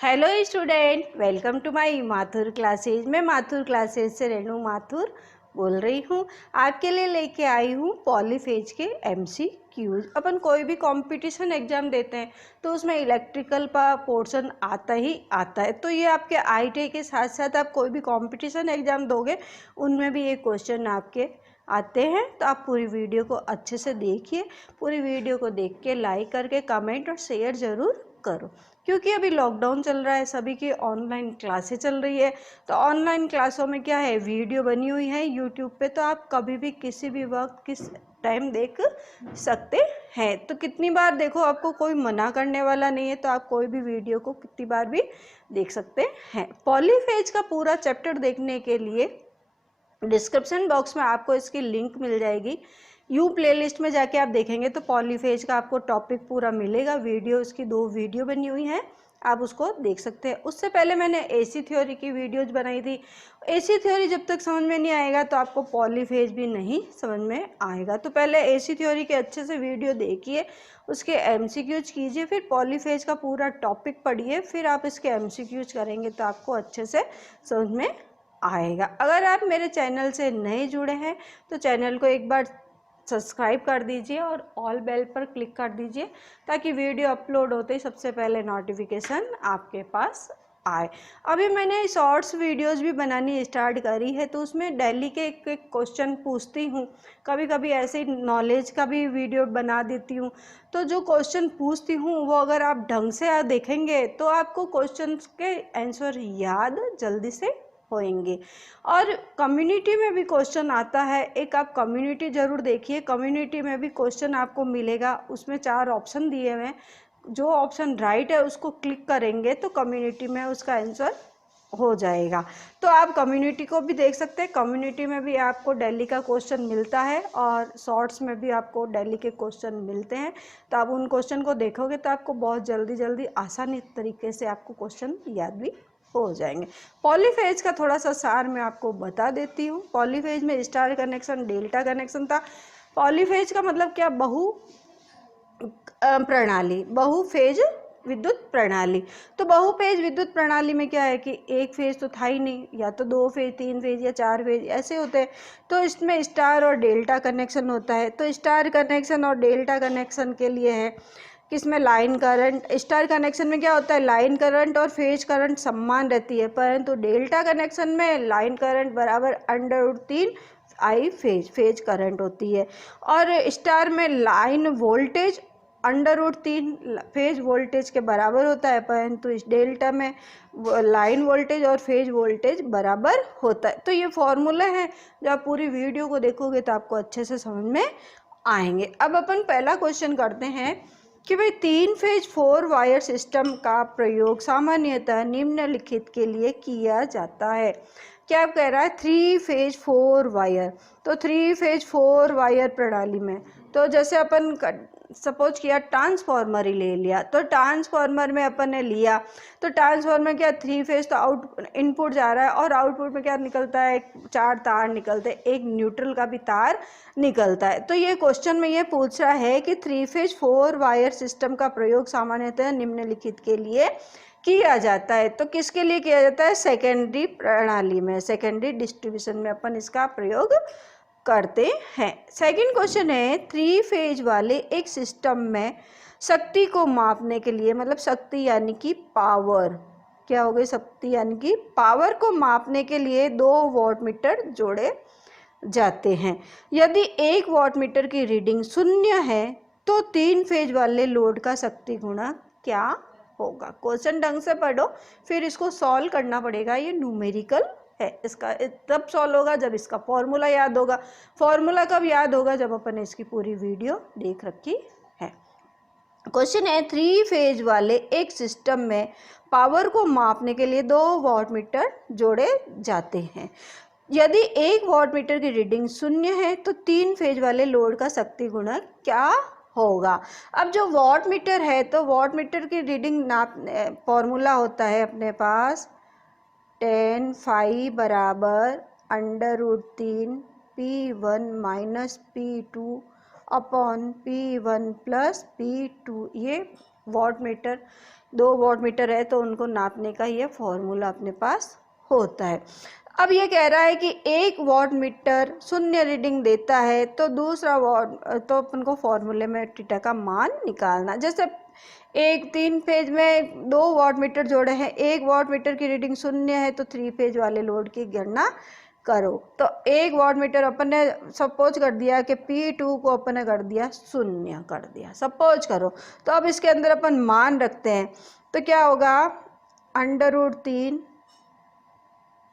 Hello student, welcome to my Mathur classes. मैं Mathur classes से रेणु माथुर बोल रही हूँ। आपके लिए लेके आई हूँ पॉलीफेज के MCQs। अपन कोई भी कंपटीशन एग्जाम देते हैं तो उसमें इलेक्ट्रिकल का पोर्शन आता ही आता है। तो ये आपके IIT के साथ साथ आप कोई भी कंपटीशन एग्जाम दोगे उनमें भी ये क्वेश्चन आपके आते हैं। तो आप पूरी वीडियो को अच्छे से देखिए। पूरी वीडियो को देख के लाइक करके कमेंट और शेयर ज़रूर करो, क्योंकि अभी लॉकडाउन चल रहा है, सभी की ऑनलाइन क्लासेस चल रही है। तो ऑनलाइन क्लासों में क्या है, वीडियो बनी हुई है यूट्यूब पे, तो आप कभी भी किसी भी वक्त किस टाइम देख सकते हैं। तो कितनी बार देखो, आपको कोई मना करने वाला नहीं है, तो आप कोई भी वीडियो को कितनी बार भी देख सकते हैं। पॉलीफेज का पूरा चैप्टर देखने के लिए डिस्क्रिप्शन बॉक्स में आपको इसकी लिंक मिल जाएगी। प्लेलिस्ट में जाके आप देखेंगे तो पॉलीफेज का आपको टॉपिक पूरा मिलेगा। वीडियो, इसकी 2 वीडियो बनी हुई हैं, आप उसको देख सकते हैं। उससे पहले मैंने AC थ्योरी की वीडियोज बनाई थी। AC थ्योरी जब तक समझ में नहीं आएगा तो आपको पॉलीफेज भी नहीं समझ में आएगा। तो पहले AC थ्योरी के अच्छे से वीडियो देखिए, उसके MCQs कीजिए, फिर पॉलीफेज का पूरा टॉपिक पढ़िए, फिर आप इसके MCQs करेंगे तो आपको अच्छे से समझ में आएगा। अगर आप मेरे चैनल से नए जुड़े हैं तो चैनल को एक बार सब्सक्राइब कर दीजिए और ऑल बेल पर क्लिक कर दीजिए, ताकि वीडियो अपलोड होते ही सबसे पहले नोटिफिकेशन आपके पास आए। अभी मैंने शॉर्ट्स वीडियोस भी बनानी स्टार्ट करी है, तो उसमें डेली के एक एक क्वेश्चन पूछती हूँ। कभी कभी ऐसे नॉलेज का भी वीडियो बना देती हूँ। तो जो क्वेश्चन पूछती हूँ वो अगर आप ढंग से देखेंगे तो आपको क्वेश्चन के आंसर याद जल्दी से होंगे। और कम्युनिटी में भी क्वेश्चन आता है, एक आप कम्युनिटी ज़रूर देखिए। कम्युनिटी में भी क्वेश्चन आपको मिलेगा, उसमें 4 ऑप्शन दिए हुए हैं। जो ऑप्शन राइट है उसको क्लिक करेंगे तो कम्युनिटी में उसका आंसर हो जाएगा। तो आप कम्युनिटी को भी देख सकते हैं। कम्युनिटी में भी आपको डेली का क्वेश्चन मिलता है और शॉर्ट्स में भी आपको डेली के क्वेश्चन मिलते हैं। तो आप उन क्वेश्चन को देखोगे तो आपको बहुत जल्दी जल्दी आसानी तरीके से आपको क्वेश्चन याद भी हो जाएंगे। पॉलीफेज का थोड़ा सा सार मैं आपको बता देती हूँ। पॉलीफेज में स्टार कनेक्शन, डेल्टा कनेक्शन था। पॉलीफेज का मतलब क्या, प्रणाली, बहुफेज विद्युत प्रणाली। तो बहुफेज विद्युत प्रणाली में क्या है कि एक फेज तो था ही नहीं, या तो 2 फेज, 3 फेज या 4 फेज ऐसे होते हैं। तो इसमें स्टार और डेल्टा कनेक्शन होता है। तो स्टार कनेक्शन और डेल्टा कनेक्शन के लिए है किसमें लाइन करंट। स्टार कनेक्शन में क्या होता है, लाइन करंट और फेज करंट समान रहती है, परंतु डेल्टा कनेक्शन में लाइन करंट बराबर √3 I फेज करंट होती है। और स्टार में लाइन वोल्टेज √3 फेज वोल्टेज के बराबर होता है, परंतु इस डेल्टा में लाइन वोल्टेज और फेज वोल्टेज बराबर होता है। तो ये फॉर्मूला है, जब आप पूरी वीडियो को देखोगे तो आपको अच्छे से समझ में आएंगे। अब अपन पहला क्वेश्चन करते हैं कि भाई 3 फेज 4 वायर सिस्टम का प्रयोग सामान्यतः निम्नलिखित के लिए किया जाता है। क्या कह रहा है, 3 फेज 4 वायर। तो 3 फेज 4 वायर प्रणाली में, तो जैसे अपन सपोज किया ट्रांसफॉर्मर ही ले लिया, तो ट्रांसफॉर्मर में अपन ने लिया, तो ट्रांसफॉर्मर क्या 3 फेज, तो इनपुट जा रहा है और आउटपुट में क्या निकलता है, 4 तार निकलते हैं, एक न्यूट्रल का भी तार निकलता है। तो ये क्वेश्चन में ये पूछ रहा है कि 3 फेज 4 वायर सिस्टम का प्रयोग सामान्यतः निम्नलिखित के लिए किया जाता है। तो किसके लिए किया जाता है, सेकेंडरी प्रणाली में, सेकेंडरी डिस्ट्रीब्यूशन में अपन इसका प्रयोग करते हैं। सेकंड क्वेश्चन है, 3 फेज वाले एक सिस्टम में शक्ति को मापने के लिए, मतलब शक्ति यानी कि पावर, क्या हो गई, शक्ति यानी कि पावर को मापने के लिए 2 वॉटमीटर जोड़े जाते हैं। यदि 1 वॉटमीटर की रीडिंग 0 है तो 3 फेज वाले लोड का शक्ति गुणा क्या होगा। क्वेश्चन ढंग से पढ़ो, फिर इसको सॉल्व करना पड़ेगा। ये न्यूमेरिकल है, इसका तब सॉल्व होगा जब इसका फॉर्मूला याद होगा। फॉर्मूला कब याद होगा, जब अपन इसकी पूरी वीडियो देख रखी है। क्वेश्चन है, 3 फेज वाले एक सिस्टम में पावर को मापने के लिए 2 वॉटमीटर जोड़े जाते हैं। यदि 1 वॉटमीटर की रीडिंग 0 है तो 3 फेज वाले लोड का शक्ति गुणा क्या होगा। अब जो वॉटमीटर है, तो वॉटमीटर की रीडिंग नाप, फॉर्मूला होता है अपने पास 10 फाई बराबर √3 P1 minus P2 upon P1 plus P2। ये वॉटमीटर 2 वॉट मीटर है तो उनको नापने का ये फॉर्मूला अपने पास होता है। अब ये कह रहा है कि 1 वॉट मीटर शून्य रीडिंग देता है तो दूसरा वॉट, तो अपन को फॉर्मूले में थीटा का मान निकालना। जैसे एक 3 फेज में 2 वॉट मीटर जोड़े हैं, 1 वॉट मीटर की रीडिंग शून्य है तो 3 फेज वाले लोड की गणना करो। तो 1 वॉट मीटर अपन ने सपोज कर दिया कि P2 को अपन ने कर दिया शून्य कर दिया, सपोज करो। तो अब इसके अंदर अपन मान रखते हैं तो क्या होगा, √3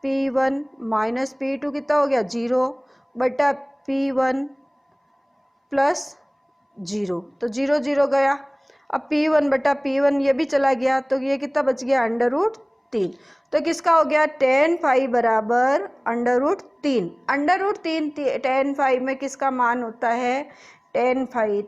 P1 माइनस P2 कितना हो गया 0 बटा P1 प्लस 0, तो 0 0 गया। अब P1 बटा P1 ये भी चला गया तो ये कितना बच गया √3। तो किसका हो गया tan phi बराबर √3। √3 tan phi में किसका मान होता है, tan phi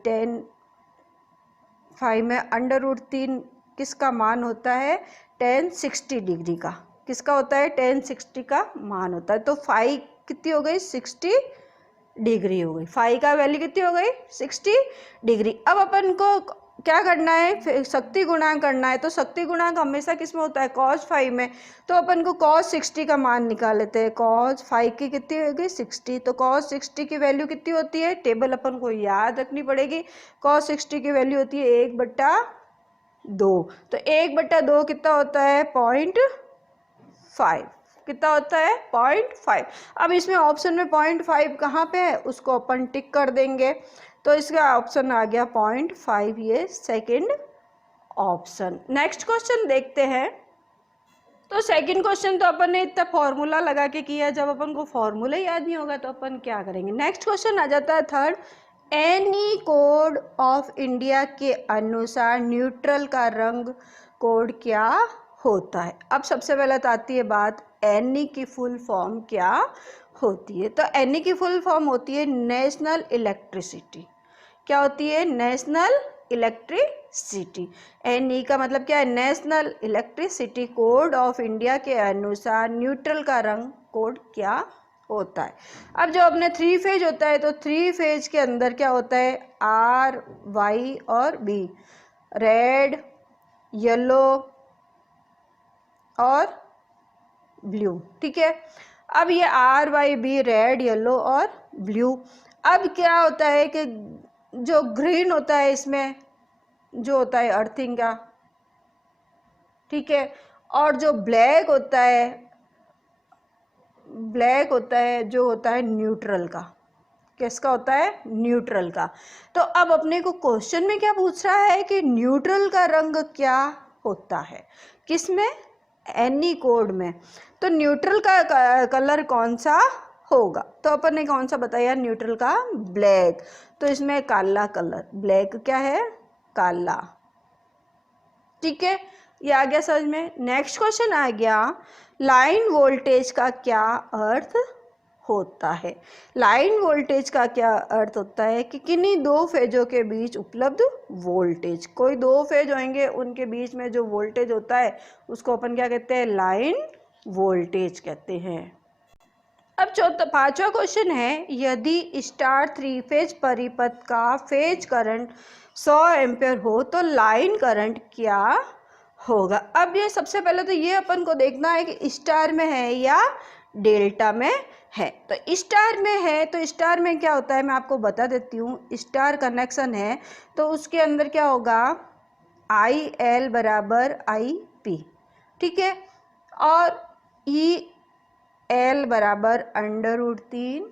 में √3 किसका मान होता है, tan 60 डिग्री का। किसका होता है, tan 60 का मान होता है। तो phi कितनी हो गई 60 डिग्री हो गई, phi का वैल्यू कितनी हो गई 60 डिग्री। अब अपन को क्या करना है, शक्ति गुणांक करना है। तो शक्ति गुणांक हमेशा किस में होता है, cos phi में। तो अपन को cos 60 का मान निकाल लेते हैं। cos phi की कितनी होगी 60, तो cos 60 की वैल्यू कितनी होती है, टेबल अपन को याद रखनी पड़ेगी। cos 60 की वैल्यू होती है 1/2। तो 1/2 कितना होता है 0.5, कितना होता है 0.5। अब इसमें ऑप्शन में 0.5 कहाँ पे है, उसको अपन टिक कर देंगे। तो इसका ऑप्शन आ गया 0.5, ये सेकंड ऑप्शन। नेक्स्ट क्वेश्चन देखते हैं। तो सेकंड क्वेश्चन तो अपन ने इतना फॉर्मूला लगा के किया, जब अपन को फॉर्मूला याद नहीं होगा तो अपन क्या करेंगे। नेक्स्ट क्वेश्चन आ जाता है third, any code of India के अनुसार न्यूट्रल का रंग कोड क्या होता है। अब सबसे पहले तो आती है बात, एनी की फुल फॉर्म क्या होती है। तो एनी की फुल फॉर्म होती है नेशनल इलेक्ट्रिसिटी। क्या होती है, नेशनल इलेक्ट्रिसिटी। एनई का मतलब क्या है, national electricity code of India के अनुसार न्यूट्रल का रंग कोड क्या होता है। अब जो अपने 3 फेज होता है तो 3 फेज के अंदर क्या होता है, R, Y और B, रेड, येलो और ब्लू, ठीक है। अब ये R, Y, B red, yellow और ब्लू। अब क्या होता है कि जो ग्रीन होता है इसमें जो होता है अर्थिंग का, ठीक है, और जो ब्लैक होता है जो होता है न्यूट्रल का। किसका होता है, न्यूट्रल का। तो अब अपने को क्वेश्चन में क्या पूछ रहा है कि न्यूट्रल का रंग क्या होता है, किसमें, एनी कोड में। तो न्यूट्रल का कलर कौन सा होगा, तो अपन ने कौन सा बताया, न्यूट्रल का ब्लैक। तो इसमें काला कलर, ब्लैक क्या है, काला, ठीक है, ये आ गया समझ में। नेक्स्ट क्वेश्चन आ गया, लाइन वोल्टेज का क्या अर्थ होता है। लाइन वोल्टेज का क्या अर्थ होता है कि किन्हीं 2 फेजों के बीच उपलब्ध वोल्टेज। कोई 2 फेज होंगे, उनके बीच में जो वोल्टेज होता है उसको अपन क्या कहते हैं, लाइन वोल्टेज कहते हैं। अब पांचवा क्वेश्चन है, यदि स्टार 3 फेज परिपथ का फेज करंट 100 एम्पियर हो तो लाइन करंट क्या होगा। अब ये सबसे पहले तो ये अपन को देखना है कि स्टार में है या डेल्टा में है। तो स्टार में है तो स्टार में क्या होता है मैं आपको बता देती हूँ। स्टार कनेक्शन है तो उसके अंदर क्या होगा, IL बराबर IP, ठीक है, और EL बराबर √3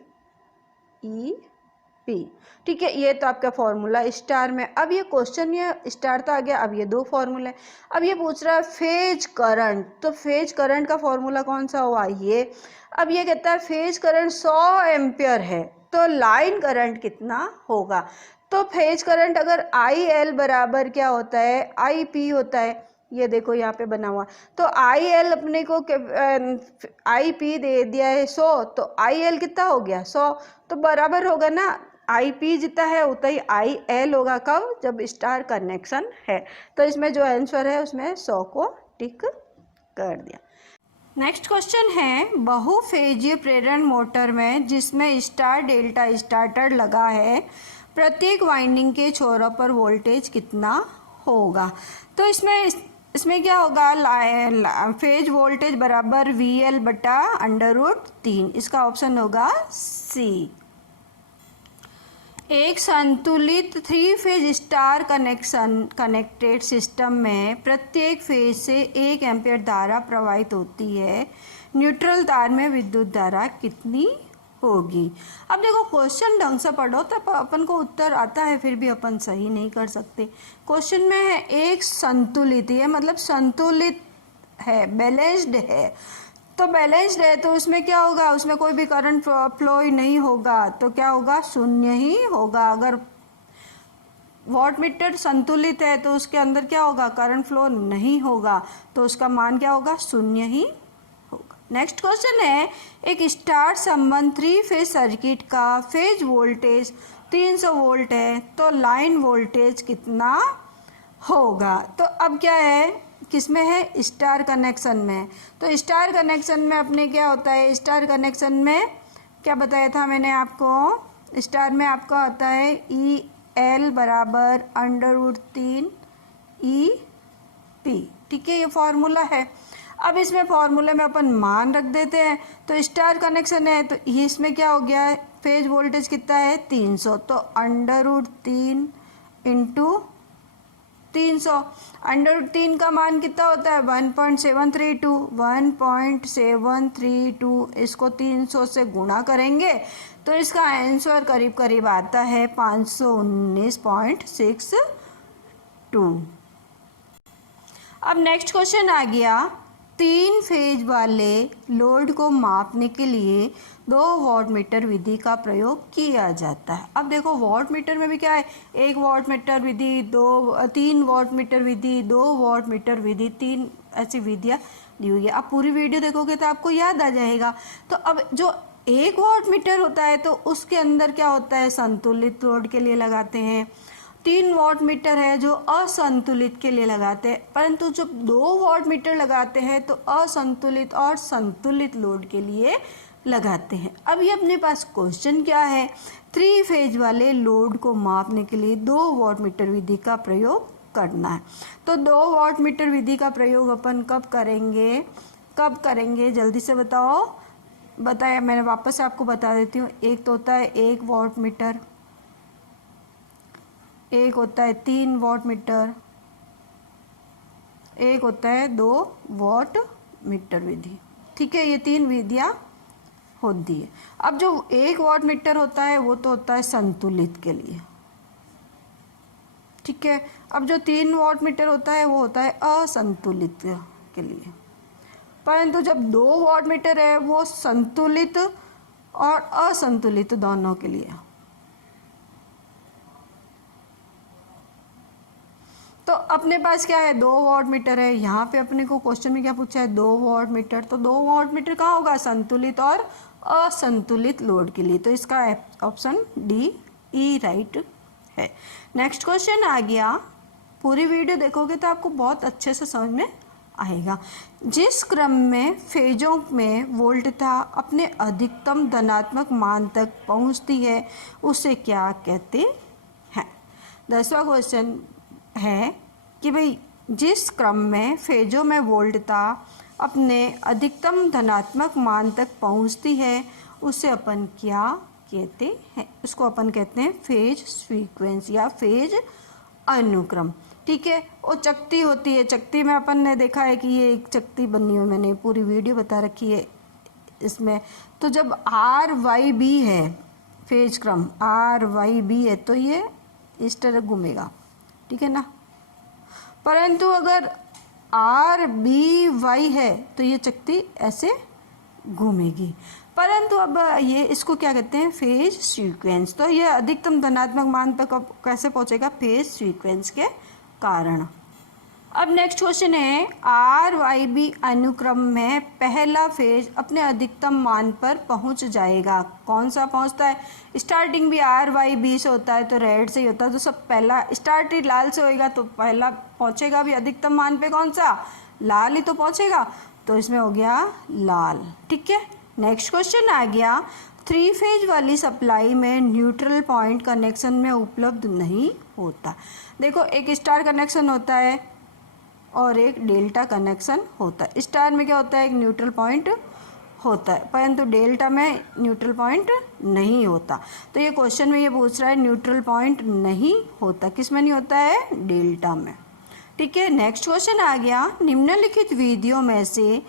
EP, ठीक है। ये तो आपका फॉर्मूला स्टार में। अब ये क्वेश्चन, ये स्टार तो आ गया, अब ये 2 फॉर्मूले। अब ये पूछ रहा है फेज करंट, तो फेज करंट का फॉर्मूला कौन सा हुआ ये। अब ये कहता है फेज करंट 100 एम्पियर है तो लाइन करंट कितना होगा। तो फेज करंट अगर IL बराबर क्या होता है, IP होता है, ये देखो यहाँ पे बना हुआ। तो IL अपने को IP दे दिया है 100, तो IL कितना हो गया 100, तो बराबर होगा ना, IP जितना है उतना ही IL होगा। कब, जब स्टार कनेक्शन है। तो इसमें जो आंसर है उसमें 100 को टिक कर दिया। नेक्स्ट क्वेश्चन है, बहुफेजीय प्रेरण मोटर में जिसमें स्टार डेल्टा स्टार्टर लगा है, प्रत्येक वाइंडिंग के छोरों पर वोल्टेज कितना होगा। तो इसमें इसमें क्या होगा, फेज वोल्टेज बराबर VL बटा √3, इसका ऑप्शन होगा सी। एक संतुलित 3 फेज स्टार कनेक्टेड सिस्टम में प्रत्येक फेज से 1 एम्पीयर धारा प्रवाहित होती है, न्यूट्रल तार में विद्युत धारा कितनी होगी। अब देखो क्वेश्चन ढंग से पढ़ो तब अपन को उत्तर आता है, फिर भी अपन सही नहीं कर सकते। क्वेश्चन में है एक संतुलित, ये मतलब संतुलित है, बैलेंस्ड है। तो बैलेंस्ड है तो उसमें क्या होगा, उसमें कोई भी करंट फ्लो ही नहीं होगा, तो क्या होगा, शून्य ही होगा। अगर वॉटमीटर संतुलित है तो उसके अंदर क्या होगा, करंट फ्लो नहीं होगा, तो उसका मान क्या होगा, शून्य ही होगा। नेक्स्ट क्वेश्चन है, एक स्टार संबंध 3 फेज सर्किट का फेज वोल्टेज 300 वोल्ट है, तो लाइन वोल्टेज कितना होगा। तो अब क्या है, किसमें है, स्टार कनेक्शन में। तो स्टार कनेक्शन में अपने क्या होता है, स्टार कनेक्शन में क्या बताया था मैंने आपको, स्टार में आपका होता है EL बराबर √3 EP, ठीक है, ये फॉर्मूला है। अब इसमें फॉर्मूले में अपन मान रख देते हैं। तो स्टार कनेक्शन है तो ये इसमें क्या हो गया है, फेज वोल्टेज कितना है 300, तो √3 इंटू 300, √3 का मान कितना होता है 1.732, इसको 300 से गुणा करेंगे तो इसका आंसर करीब करीब आता है 519.62। अब नेक्स्ट क्वेश्चन आ गया, 3 फेज वाले लोड को मापने के लिए 2 वॉटमीटर विधि का प्रयोग किया जाता है। अब देखो वॉटमीटर में भी क्या है, 1 वॉटमीटर विधि, 3 वॉटमीटर विधि, 2 वॉटमीटर विधि, 3 ऐसी विधियाँ दी हुई है। आप पूरी वीडियो देखोगे तो आपको याद आ जाएगा। तो अब जो 1 वॉटमीटर होता है तो उसके अंदर क्या होता है, संतुलित लोड के लिए लगाते हैं। 3 वॉटमीटर है जो असंतुलित के लिए लगाते हैं, परंतु जब 2 वॉटमीटर लगाते हैं तो असंतुलित और संतुलित लोड के लिए लगाते हैं। अभी अपने पास क्वेश्चन क्या है, 3 फेज वाले लोड को मापने के लिए 2 वॉटमीटर विधि का प्रयोग करना है। तो 2 वॉटमीटर विधि का प्रयोग अपन कब करेंगे जल्दी से बताया मैंने, वापस आपको बता देती हूँ। एक तो होता है 1 वॉटमीटर, एक होता है 3 वॉटमीटर, एक होता है 2 वॉटमीटर विधि, ठीक है, ये 3 विधियाँ होती है। अब जो 1 वॉटमीटर होता है वो तो होता है संतुलित के लिए, ठीक है। अब जो 3 वॉटमीटर होता है वो होता है असंतुलित के लिए, परंतु जब 2 वॉटमीटर है वो संतुलित और असंतुलित दोनों के लिए। तो अपने पास क्या है, 2 वॉटमीटर है। यहाँ पे अपने को क्वेश्चन में क्या पूछा है, 2 वॉटमीटर, तो 2 वॉटमीटर कहाँ होगा, संतुलित और असंतुलित लोड के लिए। तो इसका ऑप्शन डी ई राइट है। नेक्स्ट क्वेश्चन आ गया, पूरी वीडियो देखोगे तो आपको बहुत अच्छे से समझ में आएगा। जिस क्रम में फेजों में वोल्टता अपने अधिकतम धनात्मक मान तक पहुंचती है उसे क्या कहते हैं। 10वां क्वेश्चन है कि भाई जिस क्रम में फेजों में वोल्टता अपने अधिकतम धनात्मक मान तक पहुंचती है उसे अपन क्या कहते हैं, उसको अपन कहते हैं फेज सीक्वेंस या फेज अनुक्रम, ठीक है। वो चकती होती है, चकती में अपन ने देखा है कि ये एक चकती बनी हुई, मैंने पूरी वीडियो बता रखी है इसमें। तो जब RYB है, फेज क्रम RYB है तो ये इस तरह घूमेगा, ठीक है ना। परंतु अगर RBY है तो ये चकती ऐसे घूमेगी। परंतु अब ये इसको क्या कहते हैं, फेज सीक्वेंस। तो ये अधिकतम धनात्मक मान तक कैसे पहुंचेगा, फेज सीक्वेंस के कारण। अब नेक्स्ट क्वेश्चन है, RYB अनुक्रम में पहला फेज अपने अधिकतम मान पर पहुंच जाएगा। कौन सा पहुंचता है, स्टार्टिंग भी RYB से होता है तो रेड से ही होता है, तो सब पहला स्टार्ट ही लाल से होएगा तो पहला पहुंचेगा भी अधिकतम मान पे, कौन सा, लाल ही तो पहुंचेगा, तो इसमें हो गया लाल, ठीक है। नेक्स्ट क्वेश्चन आ गया, 3 फेज वाली सप्लाई में न्यूट्रल पॉइंट कनेक्शन में उपलब्ध नहीं होता। देखो एक स्टार कनेक्शन होता है और एक डेल्टा कनेक्शन होता है। स्टार में क्या होता है, एक न्यूट्रल पॉइंट होता है, परंतु डेल्टा में न्यूट्रल पॉइंट नहीं होता। तो ये क्वेश्चन में ये पूछ रहा है न्यूट्रल पॉइंट नहीं होता, किस में नहीं होता है, डेल्टा में। ठीक है, नेक्स्ट क्वेश्चन आ गया, निम्नलिखित विधियों में से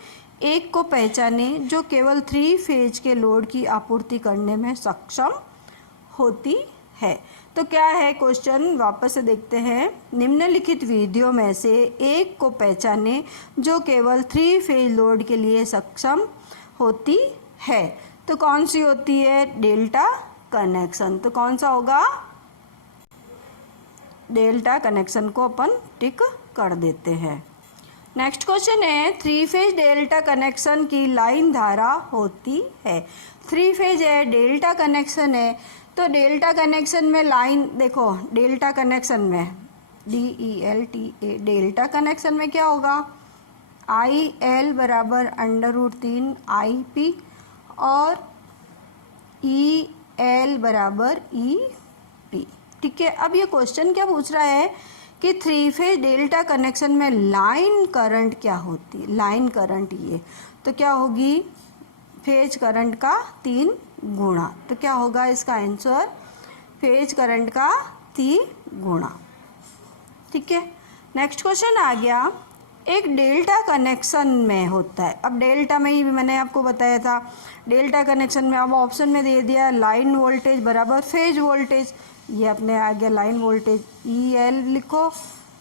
एक को पहचाने जो केवल 3 फेज के लोड की आपूर्ति करने में सक्षम होती है। तो क्या है क्वेश्चन, वापस से देखते हैं। निम्नलिखित विधियों में से एक को पहचाने जो केवल 3 फेज लोड के लिए सक्षम होती है। तो कौन सी होती है, डेल्टा कनेक्शन। तो कौन सा होगा, डेल्टा कनेक्शन को अपन टिक कर देते हैं। नेक्स्ट क्वेश्चन है, 3 फेज डेल्टा कनेक्शन की लाइन धारा होती है। 3 फेज है, डेल्टा कनेक्शन है, तो डेल्टा कनेक्शन में लाइन देखो, डेल्टा कनेक्शन में DELTA, डेल्टा कनेक्शन में क्या होगा, IL बराबर √3 IP और EL बराबर EP। ठीक है, अब ये क्वेश्चन क्या पूछ रहा है कि 3 फेज डेल्टा कनेक्शन में लाइन करंट क्या होती है, लाइन करंट ये, तो क्या होगी, फेज करंट का 3 गुणा। तो क्या होगा इसका आंसर, फेज करंट का 3 गुणा। ठीक है, नेक्स्ट क्वेश्चन आ गया, एक डेल्टा कनेक्शन में होता है। अब डेल्टा में ही मैंने आपको बताया था, डेल्टा कनेक्शन में अब ऑप्शन में दे दिया लाइन वोल्टेज बराबर फेज वोल्टेज, ये अपने आ गया लाइन वोल्टेज, EL लिखो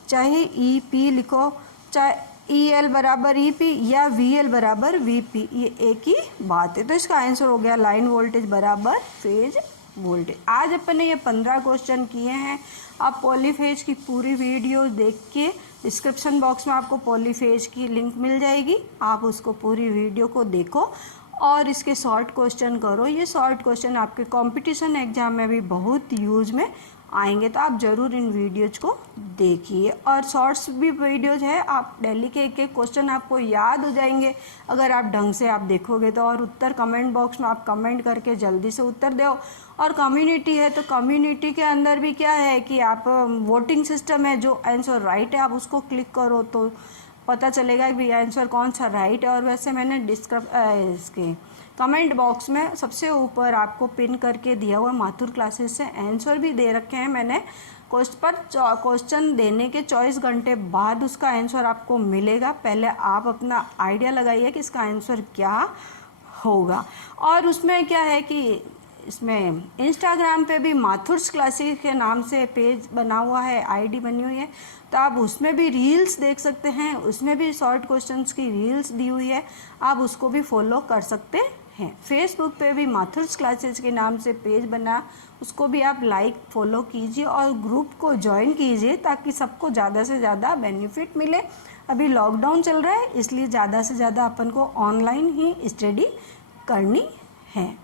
चाहे EP लिखो, चाहे EL बराबर EP या VL बराबर VP, ये एक ही बात है। तो इसका आंसर हो गया लाइन वोल्टेज बराबर फेज वोल्टेज। आज अपन ने ये 15 क्वेश्चन किए हैं। आप पॉलीफेज की पूरी वीडियो देख के डिस्क्रिप्शन बॉक्स में आपको पॉलीफेज की लिंक मिल जाएगी, आप उसको पूरी वीडियो को देखो और इसके शॉर्ट क्वेश्चन करो। ये शॉर्ट क्वेश्चन आपके कंपटीशन एग्जाम में भी बहुत यूज में आएंगे, तो आप ज़रूर इन वीडियोज़ को देखिए। और शॉर्ट्स भी वीडियोज है, आप डेली के एक एक क्वेश्चन आपको याद हो जाएंगे अगर आप ढंग से आप देखोगे तो। और उत्तर कमेंट बॉक्स में आप कमेंट करके जल्दी से उत्तर दो। और कम्युनिटी है, तो कम्युनिटी के अंदर भी क्या है कि आप वोटिंग सिस्टम है, जो आंसर राइट है आप उसको क्लिक करो तो पता चलेगा कि आंसर कौन सा राइट है। और वैसे मैंने इसके कमेंट बॉक्स में सबसे ऊपर आपको पिन करके दिया हुआ माथुर क्लासेस से आंसर भी दे रखे हैं मैंने। क्वेश्चन देने के 24 घंटे बाद उसका आंसर आपको मिलेगा। पहले आप अपना आइडिया लगाइए कि इसका आंसर क्या होगा। और उसमें क्या है कि इसमें इंस्टाग्राम पे भी माथुर्स क्लासेस के नाम से पेज बना हुआ है, आईडी बनी हुई है, तो आप उसमें भी रील्स देख सकते हैं, उसमें भी शॉर्ट क्वेश्चंस की रील्स दी हुई है, आप उसको भी फॉलो कर सकते हैं। फेसबुक पे भी माथुर्स क्लासेस के नाम से पेज बना, उसको भी आप लाइक फॉलो कीजिए और ग्रुप को ज्वाइन कीजिए ताकि सबको ज़्यादा से ज़्यादा बेनिफिट मिले। अभी लॉकडाउन चल रहा है, इसलिए ज़्यादा से ज़्यादा अपन को ऑनलाइन ही स्टडी करनी है।